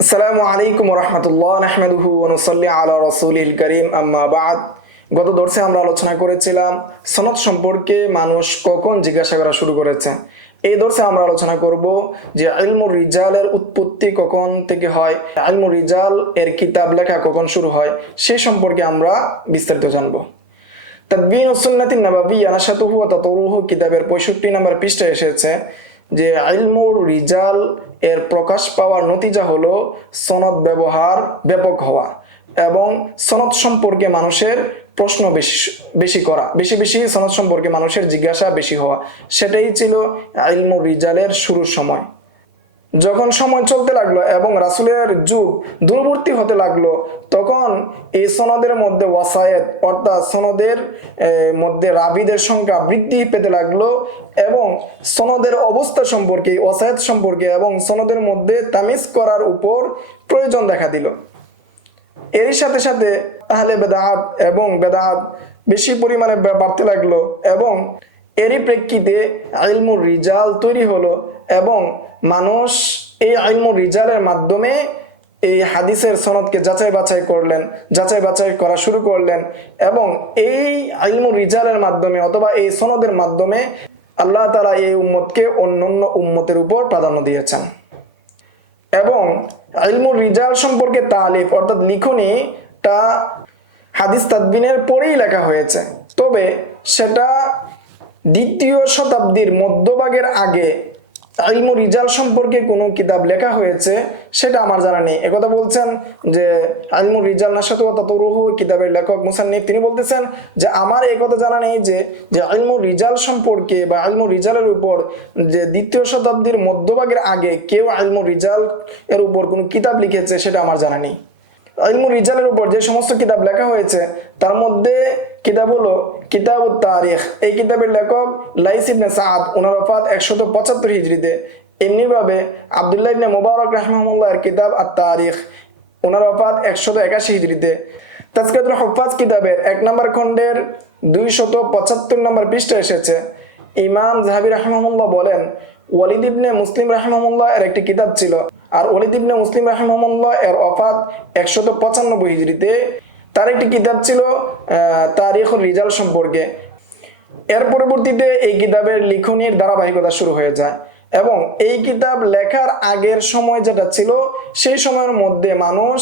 আসসালামু আলাইকুম রহমতুল্লাহ নাহমেদুহু অনুসল্লি আলা গত দর্শে আমরা আলোচনা করেছিলাম সনদ সম্পর্কে মানুষ কখন জিজ্ঞাসা করা শুরু করেছে। এই দর্শে আমরা আলোচনা করব যে আলমুর রিজালের উৎপত্তি কখন থেকে হয় আলমুর রিজাল এর কিতাব লেখা কখন শুরু হয়, সে সম্পর্কে আমরা বিস্তারিত জানব। তাদবিন সুন্নাতি নাবাবি আনাসাতুহু তাতরুহু কিতাবের পঁয়ষট্টি নম্বর পৃষ্ঠায় এসেছে যে আইলমুর রিজাল এর প্রকাশ পাওয়ার নতিজা হলো সনদ ব্যবহার ব্যাপক হওয়া এবং সনদ সম্পর্কে মানুষের প্রশ্ন বেশি বেশি করা, বেশি বেশি সনদ সম্পর্কে মানুষের জিজ্ঞাসা বেশি হওয়া। সেটাই ছিল আইলমুর রিজালের শুরুর সময়। যখন সময় চলতে লাগল এবং রাসুলের যুগ দূরবর্তী হতে লাগল, তখন এই সনদের মধ্যে ওয়াসায়েত অর্থাৎ সনদের মধ্যে রাবিদের সংখ্যা বৃদ্ধি পেতে লাগল এবং সনদের অবস্থা সম্পর্কে, ওয়াসায়েত সম্পর্কে এবং সনদের মধ্যে তামিজ করার উপর প্রয়োজন দেখা দিল। এরই সাথে সাথে আহলে বেদাত এবং বেদাত বেশি পরিমাণে বাড়তে লাগল এবং এরই প্রেক্ষিতে আইলমুর রিজাল তৈরি হলো এবং মানুষ এই আইলমুর রিজালের মাধ্যমে এই হাদিসের সনদকে যাচাই বাছাই করলেন, যাচাই বাছাই করা শুরু করলেন এবং এই আইলমুর রিজালের মাধ্যমে অথবা এই সনদের মাধ্যমে আল্লাহ তালা এই উম্মতকে অন্যান্য উম্মতের উপর প্রাধান্য দিয়েছেন। এবং ইলমুর রিজাল সম্পর্কে তালিফ অর্থাৎ লিখনিটা হাদিস তাদবিনের পরেই লেখা হয়েছে। তবে সেটা দ্বিতীয় শতাব্দীর মধ্যভাগের আগে ইলমু রিজাল সম্পর্কে কোনো কিতাব লেখা হয়েছে, সেটা আমার জানা নেই। একথা বলছেন যে আলমু রিজাল নাসাত তাতরুহু কিতাবের লেখক মুসান্নিফ, তিনি বলতেছেন যে, আমার একথা জানা নেই যে যে আলমু রিজাল সম্পর্কে বা আলমু রিজালের উপর যে দ্বিতীয় শতাব্দীর মধ্যভাগের আগে কেউ আলমু রিজাল এর উপর কোনো কিতাব লিখেছে, সেটা আমার জানা নেই। ইলমু রিজালের উপর যে সমস্ত কিতাব লেখা হয়েছে, তার মধ্যে কিতাব হলো কিতাব তারিখ। এই কিতাবের লেখক লাইস ইবনে সাদ ওনার ওফাত একশত পঁচাত্তর হিজড়িতে। এমনিভাবে আবদুল্লাহ ইবনে মোবারক রাহমাহুল্লাহ এর কিতাব আর তারিখ ওনার ওফাত একশত একাশি হিজড়িতে। তাজকাতুল হুফাজ কিতাবের এক নম্বর খণ্ডের দুইশত পঁচাত্তর নম্বর পৃষ্ঠা এসেছে। ইমাম জাহাবি রাহমাহুল্লাহ বলেন, ওয়ালিদ ইবনে মুসলিম রাহমাহুল্লাহ এর একটি কিতাব ছিল আর ওলিদ ইবনে মুসলিম রাহমাহুল্লাহ এর অফাত একশত পঁচানব্বই হিজড়িতে, তার একটি কিতাব ছিল তার এখন রিজাল সম্পর্কে। এর পরবর্তীতে এই কিতাবের লিখনের ধারাবাহিকতা শুরু হয়ে যায়। এবং এই কিতাব লেখার আগের সময় যেটা ছিল, সেই সময়ের মধ্যে মানুষ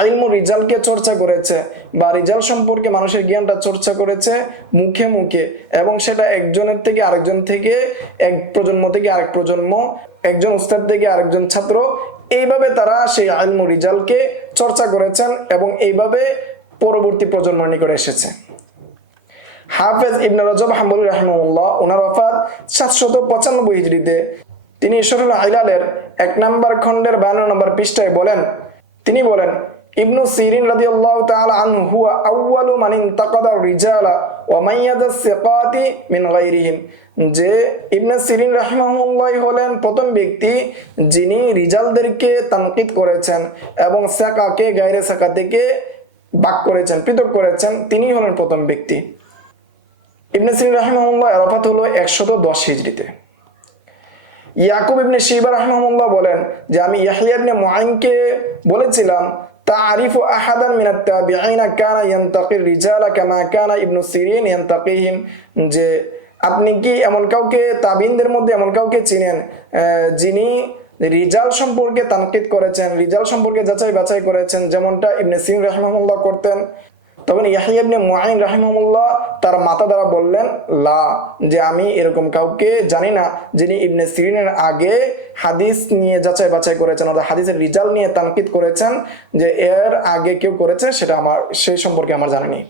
আইলমু রিজালকে চর্চা করেছে বা রিজাল সম্পর্কে মানুষের জ্ঞানটা চর্চা করেছে মুখে মুখে এবং সেটা একজনের থেকে আরেকজন থেকে, এক প্রজন্ম থেকে আরেক প্রজন্ম, একজন উস্তাদ থেকে আরেকজন ছাত্র, এইভাবে তারা সেই আইলমু রিজালকে চর্চা করেছেন এবং এইভাবে পরবর্তী প্রজন্ম নিকটে এসেছে। হাফেজ ইবনে রজব হাম্বুল রাহমাহুল্লাহ ওনার ওফাত সাতশত পঁচানব্বই হিজড়িতে তিনি ঈশ্বরুল আইলালের এক নম্বর খণ্ডের বায়ান্ন নম্বর পৃষ্ঠায় বলেন, তিনি বলেন, ইবনু সিরিন রাদিয়াল্লাহু তাআলা আনহু হুয়া আউয়ালু মান ইনতাকাদা রিজালা ওয়া মাইয়াদা সিকাতি মিন গায়রিহিম। যে ইবনে সিরিন রাহিমাহুল্লাহ হলেন প্রথম ব্যক্তি যিনি রিজালদেরকে তানকিদ করেছেন এবং সাকাকে, গায়রে সাকা থেকে বাক করেছেন, পৃথক করেছেন, তিনি হলেন প্রথম ব্যক্তি। ইবনে সিরিন রাহিমাহুল্লাহ এর ওফাত হলো একশত দশ হিজড়িতে। ইয়াকুব ইবনে শিবা রাহমাহুল্লাহ বলেন যে আমি ইয়াহিয়া ইবনে মুআইনকে বলেছিলাম তারিফ আহাদান মিনাত তাবিঈনা কানা ইয়ান্তাকির রিজালা কামা কানা ইবনু সিরিন ইয়ান্তাকিহিম যে আপনি কি এমন কাউকে তাবিনদের মধ্যে এমন কাউকে চিনেন যিনি রিজাল সম্পর্কে তানকিদ করেছেন, রিজাল সম্পর্কে যাচাই বাছাই করেছেন, যেমনটা ইবনে সিরিন রাহমাহুল্লাহ করতেন? তখন ইয়াহিয়া ইবনে মুআইন রাহিমাহুল্লাহ তার মাতা দ্বারা বললেন, লা, যে আমি এরকম কাউকে জানি না যিনি ইবনে সিরিনের আগে হাদিস নিয়ে যাচাই বাছাই করেছেন অর্থাৎ হাদিসের রিজাল নিয়ে তানকিদ করেছেন যে এর আগে কেউ করেছে, সেটা আমার, সেই সম্পর্কে আমার জানা নেই।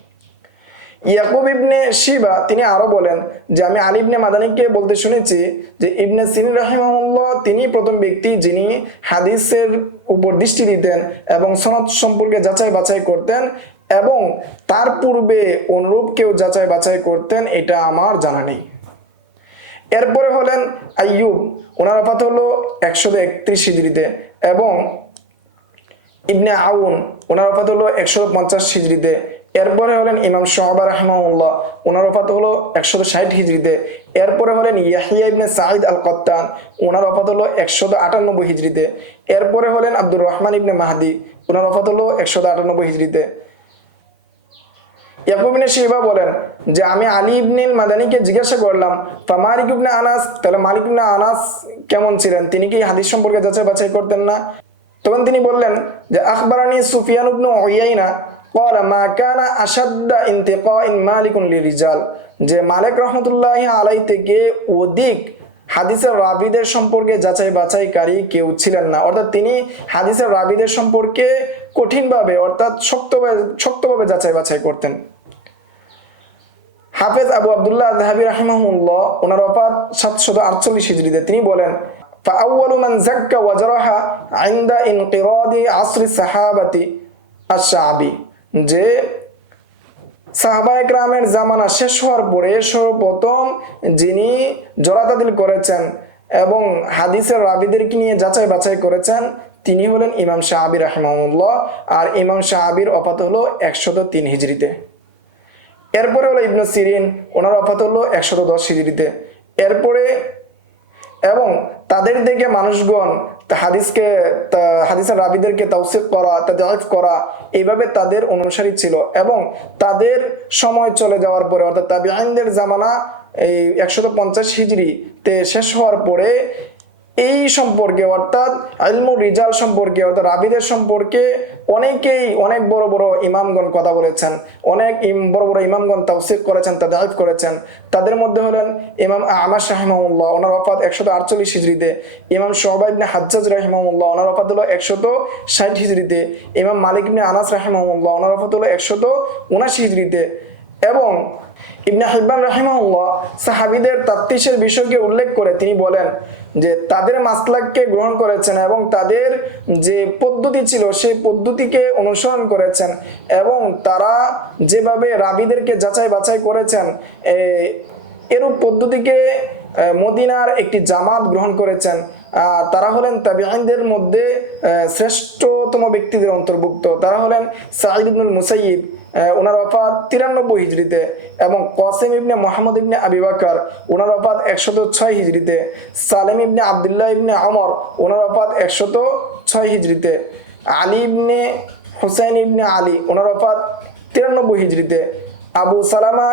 ইয়াকুব ইবনে শিবা, তিনি আরও বলেন যে, আমি আলী ইবনে মাদানিকে বলতে শুনেছি যে, ইবনে সিরিন রাহিমাহুল্লাহ তিনি প্রথম ব্যক্তি যিনি হাদিসের উপর দৃষ্টি দিতেন এবং সনদ সম্পর্কে যাচাই বাছাই করতেন এবং তার পূর্বে অনুরূপ কেউ যাচাই বাছাই করতেন, এটা আমার জানা নেই। এরপরে হলেন আইয়ুব। ওনার আপাত হলো একশো একত্রিশ হিজড়িতে এবং ইবনে আউন। ওনার আপাত হলো একশো পঞ্চাশ হিজড়িতে। এরপরে হলেন ইমাম শহবা রাহমাউল্লাহ ওনার অফাত হলো একশত ষাট হিজড়িতে। এরপরে হলেন ইয়াহিয়া ইবনে সাঈদ আল কত্তান ওনার অফাত হলো একশত আটানব্বই হিজড়িতে। এরপরে হলেন আব্দুর রহমান ইবনে মাহাদি। ওনার অফাত হলো একশত আটানব্বই হিজড়িতে। ইয়াকুবিনে শিবা বলেন যে আমি আলী ইবনিল মাদানিকে জিজ্ঞাসা করলাম তা মালিক ইবনে আনাস তাহলে মালিক ইবনে আনাস কেমন ছিলেন তিনি কি হাদিস সম্পর্কে যাচাই বাছাই করতেন না তখন তিনি বললেন যে আখবরানি সুফিয়ান ইবনু উয়াইনা قال ما كان اشد انتقاء مالك للرجال যে মালিক রহমতুল্লাহ আলাই থেকে অধিক হাদিসের রাবিদের সম্পর্কে যাচাই বাছাইকারী কেউ ছিলেন না অর্থাৎ তিনি হাদিসের রাবিদের সম্পর্কে কঠিনভাবে অর্থাৎ শক্তভাবে শক্তভাবে যাচাই বাছাই করতেন হাফেজ আবু আবদুল্লাহ জাহাবি রাহিমাহুল্লাহ ওনার অপাত সাতশত আটচল্লিশ হিজড়িতে তিনি বলেন فأول من زكى وجرح عند انقراض عصر الصحابة الشعبي যে সাহাবায়ে গ্রামের জামানা শেষ হওয়ার পরে সর্বপ্রথম যিনি জরাতাদিল করেছেন এবং হাদিসের রাবিদেরকে নিয়ে যাচাই বাছাই করেছেন তিনি হলেন ইমাম শাহাবি রাহমাউল্লাহ আর ইমাম শাহাবির অপাত হলো একশত তিন হিজড়িতে। এরপরে হলো ইবনু সিরিন, ওনার অফাত হলো একশত দশ হিজড়িতে। এরপরে এবং তাদের দিকে মানুষগণ হাদিসকে হাদিসের রাবিদেরকে তৌসিক করা তাদাইফ করা, এইভাবে তাদের অনুসারী ছিল এবং তাদের সময় চলে যাওয়ার পরে, অর্থাৎ তাবিআইনদের জামানা এই একশত পঞ্চাশ হিজড়িতে শেষ হওয়ার পরে এই সম্পর্কে, অর্থাৎ আলমু রিজাল সম্পর্কে, অর্থাৎ রাবিদের সম্পর্কে অনেকেই অনেক বড় বড় ইমামগণ কথা বলেছেন, অনেক বড় বড় ইমামগণ তাওসিক করেছেন তাদের তাদাইফ করেছেন। তাদের মধ্যে হলেন ইমাম আমার রাহিমাউল্লাহ ওনার অফাত একশত আটচল্লিশ হিজড়িতে ইমাম শোহবা ইবনে হাজ্জাজ রাহিমাউল্লাহ ওনার অফাত হলো একশত ষাট হিজড়িতে ইমাম মালিক আনাস রাহিমাউল্লাহ ওনার অফাত হলো একশত উনাশি হিজড়িতে এবং ইবনে হিব্বান রাহিমাহুল্লাহ সাহাবিদের তাত্তিসের বিষয়কে উল্লেখ করে তিনি বলেন যে তাদের মাসলাককে গ্রহণ করেছেন এবং তাদের যে পদ্ধতি ছিল সেই পদ্ধতিকে অনুসরণ করেছেন এবং তারা যেভাবে রাবিদেরকে যাচাই বাছাই করেছেন এরূপ পদ্ধতিকে মদিনার একটি জামাত গ্রহণ করেছেন। তারা হলেন তাবিআইনদের মধ্যে শ্রেষ্ঠতম ব্যক্তিদের অন্তর্ভুক্ত। তারা হলেন সাঈদ ইবনুল মুসাইয়িব। ওনার অফাত তিরানব্বই হিজড়িতে এবং কসিম ইবনে মোহাম্মদ ইবনে আবি বাকর, ওনার অফাত একশত ছয় হিজড়িতে। সালেম ইবনে আবদুল্লাহ ইবনে আমর ওনার অফাত একশত ছয় হিজড়িতে। আলী ইবনে হুসাইন ইবনে আলী, ওনার অফাত তিরানব্বই হিজড়িতে। আবু সালামা,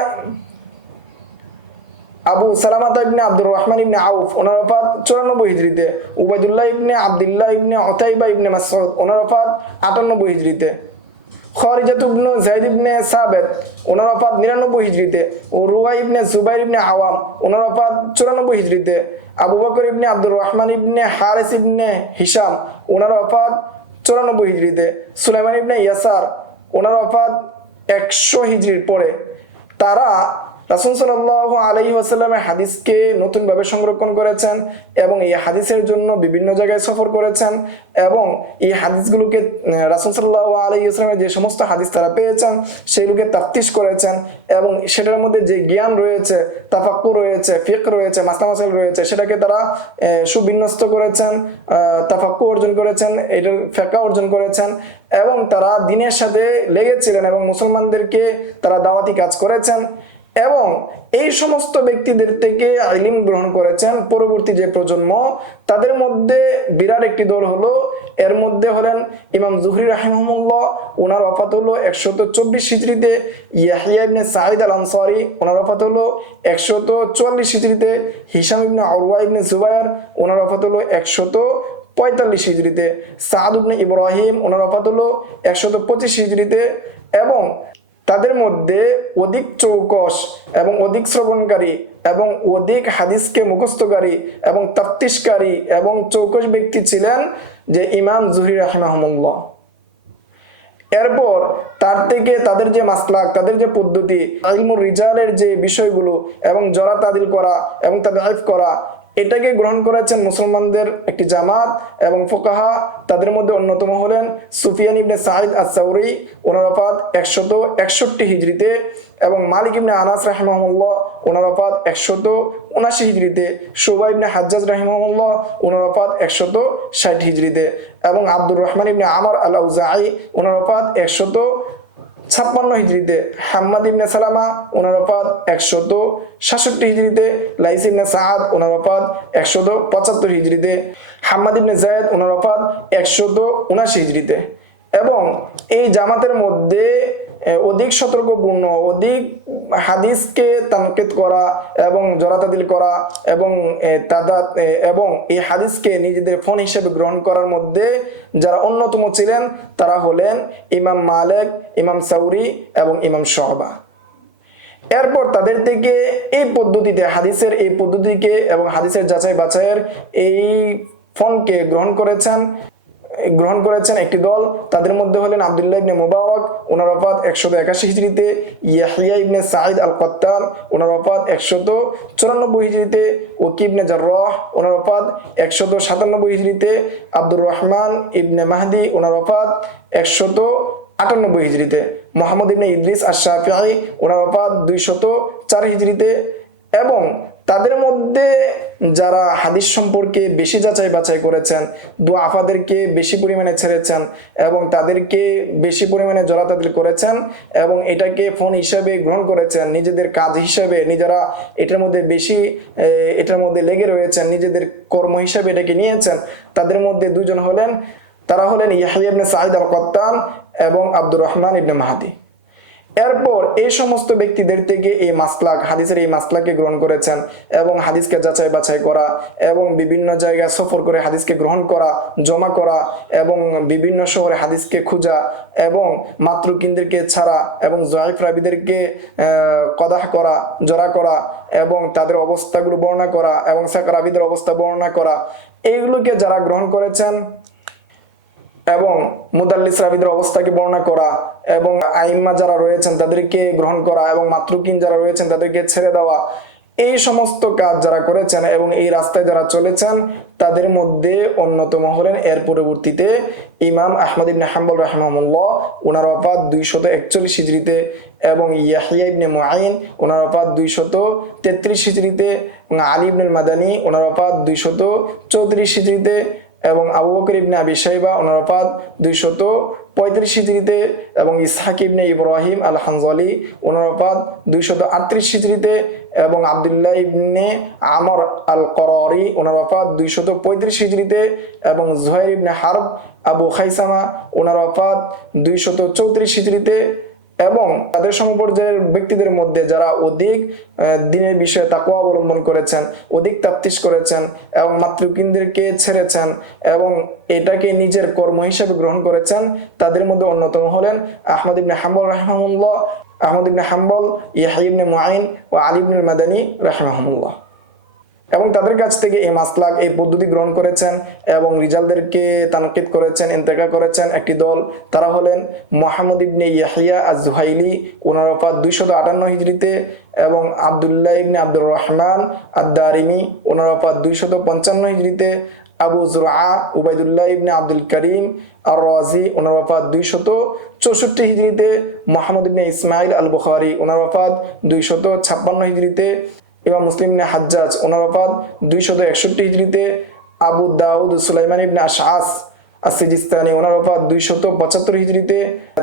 আবু সালামাত ইবনে আব্দুর রহমান ইবনে আউফ, ওনার ওফাত চুরানব্বই হিজড়িতে। Ubaidullah ibn Abdullah ibn Utbah ibn Masud, ওনার ওফাত আটানব্বই হিজড়িতে। খরিজাত ইবনু জাইদ ইবনে সাবেদ ওনার অপাত নিরানব্বই হিজড়িতে, ও রুয়া ইবনে জুবাইর ইবনে আওয়াম, ওনার অপাত চুরানব্বই হিজড়িতে, আবু বকর ইবনে আব্দুর রহমান ইবনে হারেস ইবনে হিসাম ওনার অপাত চুরানব্বই হিজড়িতে, সুলাইমান ইবনে ইয়াসার, ওনার অপাত একশো হিজড়ির পরে, তারা রাসুল সাল্লাহ আলহি আসাল্লামের হাদিসকে নতুনভাবে সংরক্ষণ করেছেন এবং এই হাদিসের জন্য বিভিন্ন জায়গায় সফর করেছেন এবং এই হাদিসগুলোকে রাসুল সাল্লাহ আলহি আসলামের যে সমস্ত হাদিস তারা পেয়েছেন সেইগুলোকে তাফতিশ করেছেন এবং সেটার মধ্যে যে জ্ঞান রয়েছে তাফাক্কু রয়েছে ফিক রয়েছে মাসলামাসাল রয়েছে, সেটাকে তারা সুবিন্যস্ত করেছেন তাফাক্কু অর্জন করেছেন, এটার ফেকা অর্জন করেছেন এবং তারা দিনের সাথে লেগেছিলেন এবং মুসলমানদেরকে তারা দাওয়াতি কাজ করেছেন। এবং এই সমস্ত ব্যক্তিদের থেকে আইলিম গ্রহণ করেছেন পরবর্তী যে প্রজন্ম, তাদের মধ্যে বিরাট একটি দল হলো, এর মধ্যে হলেন ইমাম জুহরি রাহিমুল্লাহ ওনার অফাত হলো একশত চব্বিশ হিজড়িতে, ইয়াহিয়া সাঈদ আল আনসারি ওনার অফাত হলো একশত চুয়াল্লিশ হিজড়িতে হিসাম ইবনে আরওয়া ইবনে জুবায়ার ওনার অফাত হলো একশত পঁয়তাল্লিশ হিজড়িতে, সাদ ইবনে ইব্রাহিম ওনার অফাত হলো একশত পঁচিশ হিজড়িতে এবং তাদের মধ্যে অধিক চৌকস এবং অধিক শ্রবণকারী এবং অধিক হাদিসকে মুখস্থকারী এবং তাফতিশকারী এবং চৌকস ব্যক্তি ছিলেন যে ইমাম জুহি রাহমাহমুল্লাহ। এরপর তার থেকে তাদের যে মাসলাক, তাদের যে পদ্ধতি ইলমুর রিজালের যে বিষয়গুলো এবং জরা তাদিল করা এবং তাদের আইফ করা এটাকে গ্রহণ করেছেন মুসলমানদের একটি জামাত এবং ফোকাহা তাদের মধ্যে অন্যতম হলেন সুফিয়ান ইবনে সাঈদ আসাউরি ওনার অফাত একশত একষট্টি হিজড়িতে এবং মালিক ইবনে আনাস রাহিমাহুল্লাহ, ওনার অফাত একশত উনাশি হিজড়িতে সুবা ইবনে হাজ্জাজ রাহিমাহুল্লাহ, ওনার অফাত একশত ষাট হিজড়িতে এবং আব্দুর রহমান ইবনে আমার আল আউজাই ওনার অফাত একশত ছাপ্পান্ন হিজড়িতে হাম্মাদ ইবনে সালামা, ওনার একশো একশত সাতষট্টি হিজড়িতে লাইস ইবনে সাহাদ ওনার অপাদ একশত পঁচাত্তর হিজড়িতে হাম্মাদ ইবনে জায়দ ওনার একশো একশত উনাশি হিজড়িতে এবং এই জামাতের মধ্যে অধিক সতর্কপূর্ণ, অধিক হাদিসকে তানকিদ করা এবং জরাতাদিল করা এবং তাদা এবং এই হাদিসকে নিজেদের ফোন হিসেবে গ্রহণ করার মধ্যে যারা অন্যতম ছিলেন, তারা হলেন ইমাম মালেক, ইমাম সাউরি এবং ইমাম শহবা। এরপর তাদের থেকে এই পদ্ধতিতে, হাদিসের এই পদ্ধতিকে এবং হাদিসের যাচাই বাছাইয়ের এই ফোনকে গ্রহণ করেছেন। গ্রহণ করেছেন একটি দল। তাদের মধ্যে হলেন আবদুল্লাহ ইবনে মুবারক, ওনার অপাত একশত একাশি হিজড়িতে ইয়াহিয়া ইবনে সাঈদ আল কত্তার ওনার অপাত একশত চুরানব্বই হিজড়িতে ওকিবনে জার্রহ, ওনার অপাত একশত সাতানব্বই হিজড়িতে, আব্দুর রহমান ইবনে মাহদি, ওনার অপাত একশত আটানব্বই হিজড়িতে, মোহাম্মদ ইবনে ইদ্রিস আর ওনার অপাত দুইশত চার হিজড়িতে এবং তাদের মধ্যে যারা হাদিস সম্পর্কে বেশি যাচাই বাছাই করেছেন দু আফাদেরকে বেশি পরিমাণে ছেড়েছেন এবং তাদেরকে বেশি পরিমাণে জড়াতাদিল করেছেন এবং এটাকে ফোন হিসাবে গ্রহণ করেছেন, নিজেদের কাজ হিসাবে, নিজেরা এটার মধ্যে বেশি এটার মধ্যে লেগে রয়েছেন, নিজেদের কর্ম হিসাবে এটাকে নিয়েছেন। তাদের মধ্যে দুজন হলেন, তারা হলেন ইয়াহিয়া ইবনে সাঈদ আল কত্তান এবং আব্দুর রহমান ইবনে মাহাদি। এরপর এই সমস্ত ব্যক্তিদের থেকে এই মাসলাক, হাদিসের এই মাসলাকে গ্রহণ করেছেন এবং হাদিসকে যাচাই বাছাই করা এবং বিভিন্ন জায়গায় সফর করে হাদিসকে গ্রহণ করা, জমা করা এবং বিভিন্ন শহরে হাদিসকে খোঁজা এবং মাতৃকিনদেরকে ছাড়া এবং জয়ফ রাবিদেরকে কদাহ করা, জড়া করা এবং তাদের অবস্থাগুলো বর্ণনা করা এবং সাকরাবিদের অবস্থা বর্ণনা করা। এইগুলোকে যারা গ্রহণ করেছেন এবং মুদাল্লিস রাবিদের অবস্থাকে বর্ণনা করা এবং আইম্মা যারা রয়েছেন তাদেরকে গ্রহণ করা এবং মাতৃকিন যারা রয়েছেন তাদেরকে ছেড়ে দেওয়া, এই সমস্ত কাজ যারা করেছেন এবং এই রাস্তায় যারা চলেছেন তাদের মধ্যে অন্যতম হলেন এর পরবর্তীতে ইমাম আহমদ ইবনে হাম্বল রাহমাহুল্লাহ ওনার অপাত দুইশত একচল্লিশ হিজড়িতে এবং ইয়াহিয়া ইবনে মুআইন ওনার অপাত দুইশত তেত্রিশ হিজড়িতে আলী ইবনুল মাদানী ওনার অপাত দুইশত চৌত্রিশ হিজড়িতে এবং আবু বকর ইবনে আবি শাইবা, ওনার অপাত দুইশত পঁয়ত্রিশ হিজড়িতে এবং ইসহাক ইবনে ইব্রাহিম আল হানজলি ওনার অপাত দুইশত আটত্রিশ হিজড়িতে এবং আবদুল্লাহ ইবনে আমর আল কররি ওনার অপাত দুইশত পঁয়ত্রিশ হিজড়িতে এবং জুহাইর ইবনে হারব, আবু খাইসামা, ওনার অপাত দুইশত চৌত্রিশ হিজড়িতে এবং তাদের সমপর্যায়ের ব্যক্তিদের মধ্যে যারা অধিক দিনের বিষয়ে তাকুয়া অবলম্বন করেছেন, অধিক তাপ্তিস করেছেন এবং মাতৃকিনদেরকে ছেড়েছেন এবং এটাকে নিজের কর্ম হিসেবে গ্রহণ করেছেন, তাদের মধ্যে অন্যতম হলেন আহমদ ইবনে হাম্বল রাহমাহুল্লাহ, আহমদ ইবনে হাম্বল ইয়াহি ইবনে মুআইন ও আলী ইবনুল মাদানী রাহমাহুল্লাহ। এবং তাদের কাছ থেকে এই মাসলাক, এই পদ্ধতি গ্রহণ করেছেন এবং রিজালদেরকে তানকিদ করেছেন, ইন্তেকা করেছেন একটি দল। তারা হলেন মোহাম্মদ ইবনে ইয়াহিয়া আজ জুহাইলি ওনার অপাত দুইশত আটান্ন হিজড়িতে, এবং আবদুল্লাহ ইবনে আব্দুর রহমান আদারিমি ওনার অপাত দুইশত পঞ্চান্ন হিজড়িতে, Abu Zura Ubaidullah ibn Abdul Karim ar Razi ওনার ওফাত দুইশত চৌষট্টি হিজড়িতে, মোহাম্মদ ইবনে ইসমাইল আল বুখারি ওনার ওফাত দুইশত ছাপ্পান্ন হিজড়িতে ইমাম মুসলিম হাজ্জাজ, ওনার ওফাত দুইশত একষট্টি হিজড়িতে আবু দাউদ সুলাইমান ইবনে আশআস আসিজিস্তানি ওনার ওফাত দুইশত পঁচাত্তর হিজড়িতে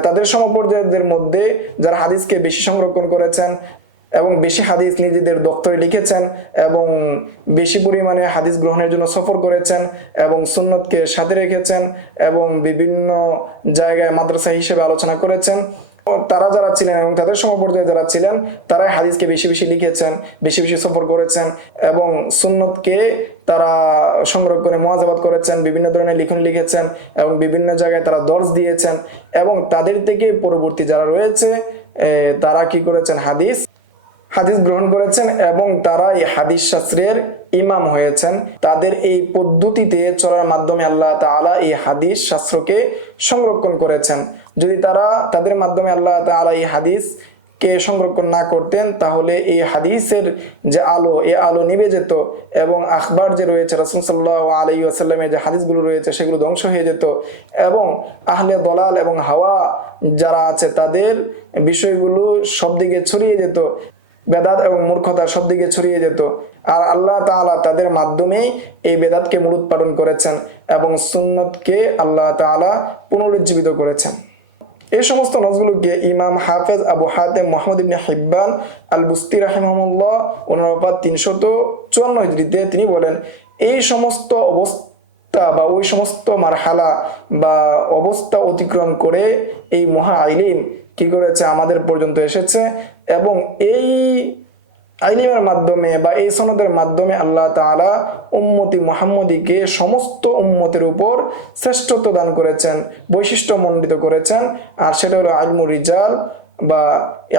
তাদের সমপর্যায়দের মধ্যে যারা হাদিসকে বেশি সংরক্ষণ করেছেন এবং বেশি হাদিস নিজেদের দপ্তরে লিখেছেন এবং বেশি পরিমাণে হাদিস গ্রহণের জন্য সফর করেছেন এবং সুন্নতকে সাথে রেখেছেন এবং বিভিন্ন জায়গায় মাদ্রাসা হিসেবে আলোচনা করেছেন তারা যারা ছিলেন এবং তাদের সমপর্যায়ে যারা ছিলেন, তারাই হাদিসকে বেশি বেশি লিখেছেন, বেশি বেশি সফর করেছেন এবং সুন্নতকে তারা সংরক্ষণে মহাজাবাদ করেছেন, বিভিন্ন ধরনের লিখন লিখেছেন এবং বিভিন্ন জায়গায় তারা দর্জ দিয়েছেন এবং তাদের থেকে পরবর্তী যারা রয়েছে তারা কি করেছেন? হাদিস হাদিস গ্রহণ করেছেন এবং তারা এই হাদিস শাস্ত্রের ইমাম হয়েছেন। তাদের এই পদ্ধতিতে চলার মাধ্যমে আল্লাহ তাআলা এই হাদিস শাস্ত্রকে সংরক্ষণ করেছেন। যদি তারা তাদের মাধ্যমে আল্লাহ তাআলা এই হাদিস কে সংরক্ষণ না করতেন, তাহলে এই হাদিসের যে আলো, এ আলো নিভে যেত এবং আখবার যে রয়েছে, রসুল সাল্লাহ আলাই আসাল্লামের যে হাদিসগুলো রয়েছে, সেগুলো ধ্বংস হয়ে যেত এবং আহলে দলাল এবং হাওয়া যারা আছে, তাদের বিষয়গুলো সব দিকে ছড়িয়ে যেত, বেদাত এবং মূর্খতা সব দিকে ছড়িয়ে যেত। আর আল্লাহ তাআলা তাদের মাধ্যমেই এই বেদাতকে মূলোৎপাটন করেছেন এবং সুন্নতকে আল্লাহ তাআলা পুনরুজ্জীবিত করেছেন। এই সমস্ত নজগুলোকে ইমাম হাফেজ আবু হাতে মোহাম্মদ ইবনে হিব্বান আল বুস্তি রাহিমাহুল্লাহ অনুরাপাত তিনশত চুয়ান্ন হিজড়িতে তিনি বলেন, এই সমস্ত অবস্থা বা ওই সমস্ত মারহালা বা অবস্থা অতিক্রম করে এই মহা আইলিম কি করেছে? আমাদের পর্যন্ত এসেছে এবং এই আইলিমের মাধ্যমে বা এই সনদের মাধ্যমে আল্লাহ তাআলা উম্মতি মোহাম্মদীকে সমস্ত উম্মতের উপর শ্রেষ্ঠত্ব দান করেছেন বৈশিষ্ট্য মণ্ডিত করেছেন। আর সেটা হলো আলমুর রিজাল বা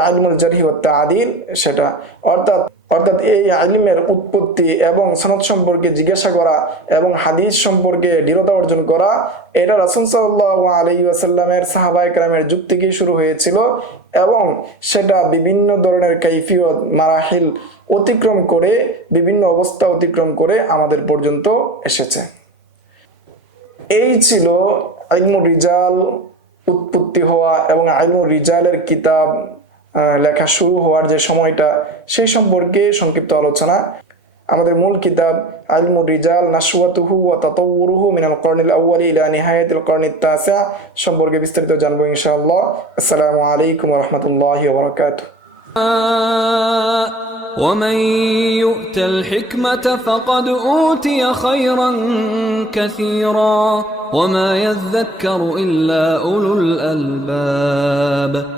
আলমুল জারি আদিল সেটা। অর্থাৎ অর্থাৎ এই আলিমের উৎপত্তি এবং সনদ সম্পর্কে জিজ্ঞাসা করা এবং হাদিস সম্পর্কে দৃঢ়তা অর্জন করা, এটা রাসুল সাল্লাহ আলী আসাল্লামের সাহাবাই ক্রামের যুগ থেকেই শুরু হয়েছিল। এবং সেটা বিভিন্ন ধরনের কৈফিয়ত মারাহিল অতিক্রম করে, বিভিন্ন অবস্থা অতিক্রম করে আমাদের পর্যন্ত এসেছে। এই ছিল আইমুর রিজাল উৎপত্তি হওয়া এবং আইমুর রিজালের কিতাব লেখা শুরু হওয়ার যে সময়টা, সেই সম্পর্কে সংক্ষিপ্ত আলোচনা। আমাদের মূল কিতাব আলমুর রিজাল নাসওয়াতুহু ওয়া তাতাওউরুহু মিনাল কর্নিল আউয়ালি ইলা নিহায়াতিল কর্নিত তাসা সম্পর্কে বিস্তারিত জানবো ইনশাআল্লাহ আসসালামু আলাইকুম ওয়া রাহমাতুল্লাহি ওয়া বারাকাতুহু ومن يؤت الحكمة فقد أوتي خيرا كثيرا وما يذكر إلا أولو الألباب